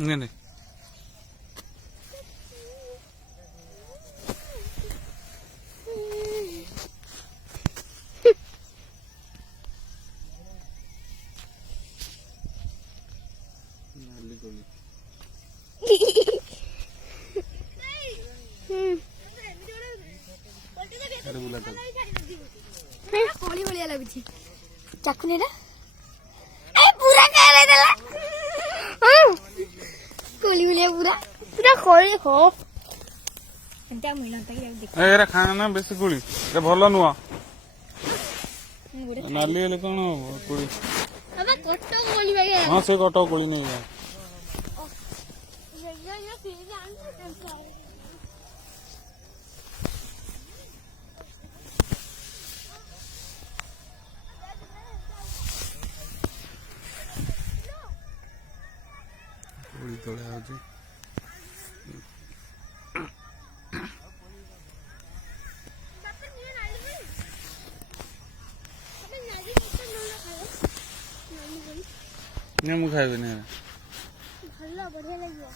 নে कोली भलिया लाଗୁଛି ଚାକୁନି ରେ ଏ ପୁରା ଖାଇଲେ ଦେଲା कोली भलिया पूरा पूरा कोली हो ଏଟା ମିଳନ ତାକି ଯାଉ ଦେଖ ଏରା ଖାନା ନା ବେଶୀ କୋଳି ଏ ଭଲ ନୁଆ ନାଲି ହେଲେ କଣ ହବ କୋଳି ବାବା କଟ କୋଲି ଭାଇ ହଁ ସେ କଟ କୋଳି ନେଇ ଯା କୋଳି ତଳେ ହଉଛି ନା ମୁଁ ଖାଇବିନି ଭଲ ବଢିଆ ଲାଗିବ